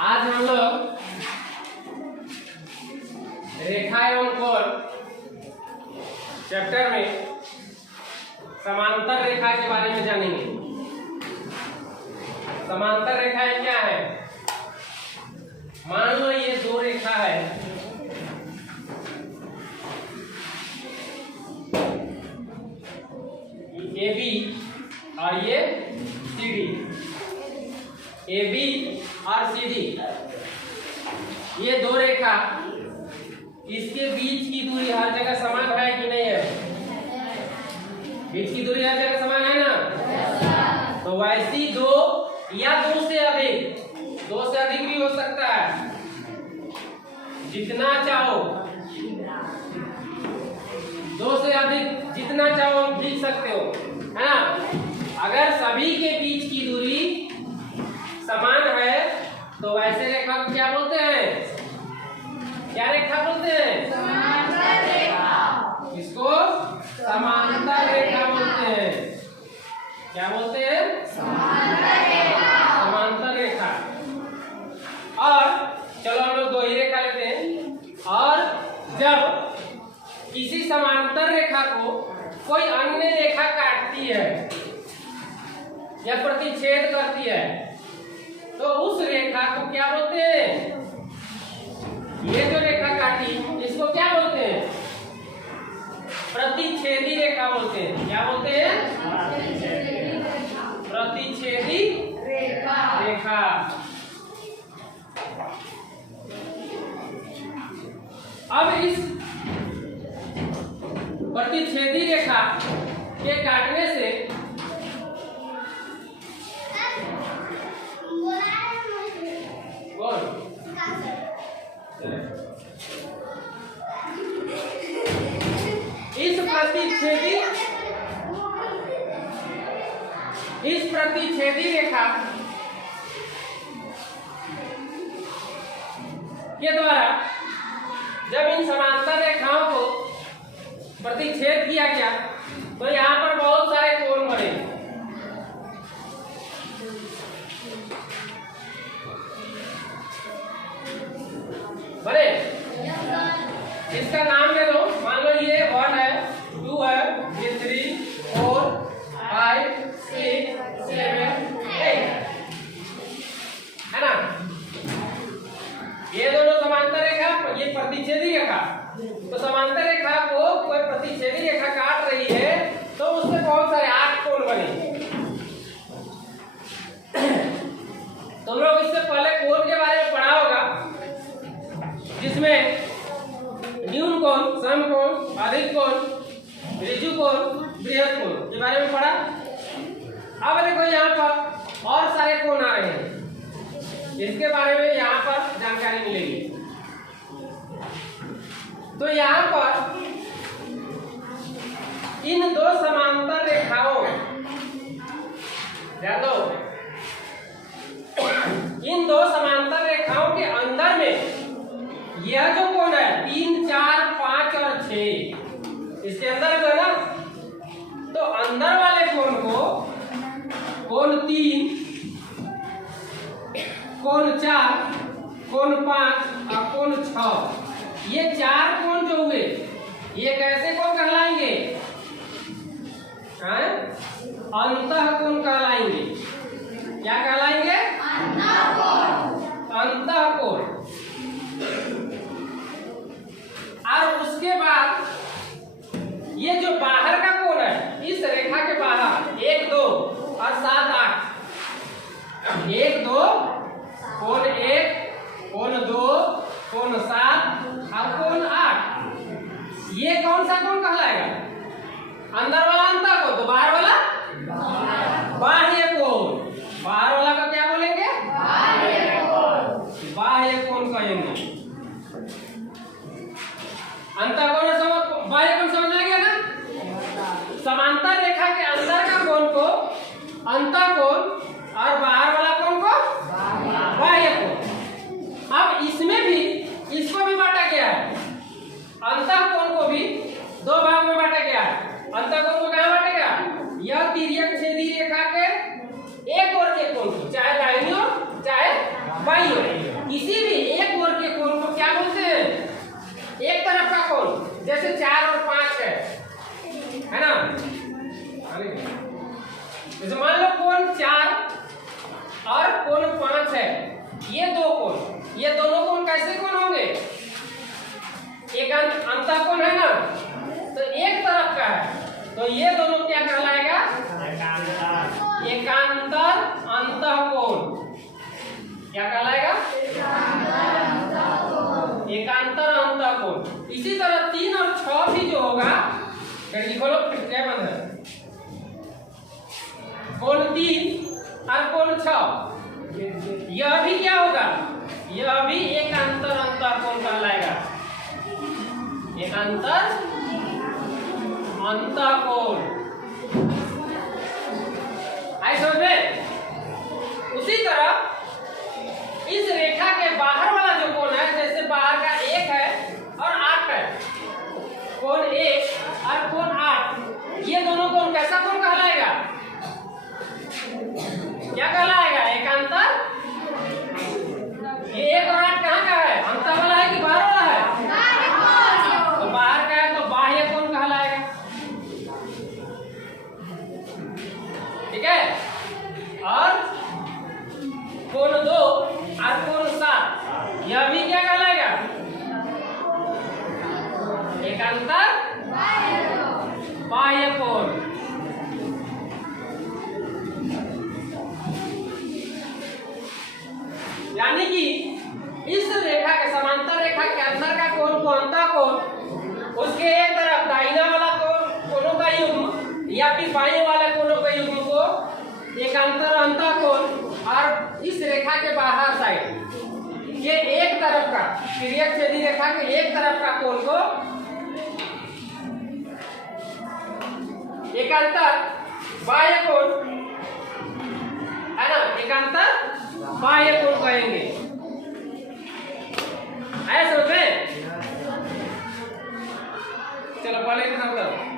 आज हम लोग रेखा एवं कोण चैप्टर में समांतर रेखा के बारे में जानेंगे। समांतर रेखाएं क्या है? मान लो ये दो रेखा है, ए बी और ये सी डी। ए बी और सी डी ये दो रेखा, इसके बीच की दूरी हर जगह समान है कि नहीं है? बीच की दूरी हर जगह समान है ना? तो वैसी दो या दो से अधिक भी हो सकता है, जितना चाहो, दो से अधिक जितना चाहो खींच सकते हो, है ना? अगर सभी के बीच की दूरी समान है तो वैसे रेखा को क्या बोलते हैं? क्या रेखा बोलते हैं? समांतर रेखा। इसको समांतर रेखा बोलते हैं। क्या बोलते हैं? समांतर रेखा। समांतर रेखा। और चलो हम लोग दो ही रेखा लेते हैं। और जब किसी समांतर रेखा को कोई अन्य रेखा काटती है या प्रतिच्छेद करती है तो उस रेखा को क्या बोलते हैं? ये जो रेखा काटी इसको क्या बोलते हैं? प्रतिच्छेदी रेखा बोलते हैं। क्या बोलते हैं? प्रतिच्छेदी रेखा। अब इस प्रतिच्छेदी रेखा के काटने से इस प्रतिच्छेदी रेखा के द्वारा जब इन समांतर रेखाओं को प्रतिच्छेद किया गया तो यहाँ पर बहुत सारे कोण बने। इसका नाम दे दो। मान लो ये 1 है, 2 है, ये 3, 4, 5, 6, 7, 8 है ना? ये दोनों समांतर रेखा, ये प्रतिच्छेदी रेखा। तो समांतर रेखा को कोई प्रतिच्छेदी रेखा काट रही है तो उससे बहुत सारे 8 कोण बने। तुम लोग इससे पहले कोण के बारे में पढ़ा होगा, जिसमें न्यून कोण, सम कोण, अधिक कोण, ऋजु कोण, बृहद कोण के बारे में पढ़ा। अब देखो यहाँ पर और सारे कोण आ रहे हैं, इसके बारे में यहाँ पर जानकारी मिलेगी। तो यहाँ पर इन दो समांतर रेखाओं, ध्यान दो, इन दो समांतर रेखाओं के अंदर में यह जो कोण है 3, 4, 5 और 6, इसके अंदर जो है ना, तो अंदर वाले कोण को कोण 3, कोण 4, कोण 5 और कोण 6, ये 4 कोण जो हुए ये कैसे कोण कहलाएंगे? अंतः कोण कहलाएंगे। क्या कहलाएंगे? अंतः कोण। और उसके बाद ये जो बाहर का कोण है, इस रेखा के बाहर 1, 2 और 7, 8, 1, 2, कोण 1, कोण 2, कोण 7 और कोण 8, ये कौन सा कोण कहलाएगा? अंदर वाला अंतः कोण, तो बाहर वाला बाह्य कोण। बाहर वाला का क्या बोलेंगे? बाह्य कोण कहेंगे। अंतः कोण बाह्य कोण समझ में गया ना? समांतर रेखा के अंदर का कोण को अंतः कोण और बाहर वाला कोण को बाह्य कोण। अब इसमें भी इसको भी बांटा गया है, अंतः कोण को भी दो भाग में बांटा गया है। अंतः कोण को कहाँ बांटा गया? जैसे 4 और 5 है ना। जैसे मान लो कोण 4 और कोण 5 है, ये दो कोण, ये दोनों कोण कैसे कोण होंगे? एक अंतःकोण है ना, तो एक तरफ का है, तो ये दोनों क्या कहलाएगा? एकांतर अंतःकोण। क्या कहलाएगा? एकांतर अंतःकोण। इसी तरह 3 और 6 भी जो होगा, लिखो लो क्या बन है, कोण 3 और कोण 6, यह भी क्या होगा? यह भी एकांतर अंतःकोण कहलाएगा, एकांतर अंतःकोण। आई समझ में? उसी तरह इस रेखा के बाहर वाला जो कोण है, जैसे बाहर का 1 है और 8 है, कोण 1 और कोण 8, ये दोनों कोण कैसा कोण कहलाएगा? क्या कहलाएगा? एकांतर। ये 1 और 8 कहाँ का है? अंतर वाला है कि बाहर वाला है? तो बाहर का है तो बाह्य कोण कहलाएगा। ठीक है। और कोण 2 और कोण 7, यह भी क्या कहलाएगा? एकांतर बाह्य कोण। यानी कि इस रेखा के समांतर रेखा के अंदर का कोण को अंतःकोण, उसके एक तरफ दाहिना वाला कोणों का युग्म या फिर बाएं वाला कोणों का युग्म को एकांतर अंतःकोण, और इस रेखा के बाहर साइड ये एक तरफ का तिर्यक छेदी रेखा के एक तरफ का कोण को एकांतर बाह्य कोण, है ना, एकांतर बाह्य कोण कहेंगे। आया समझ में? चलो पहले के नाम करो।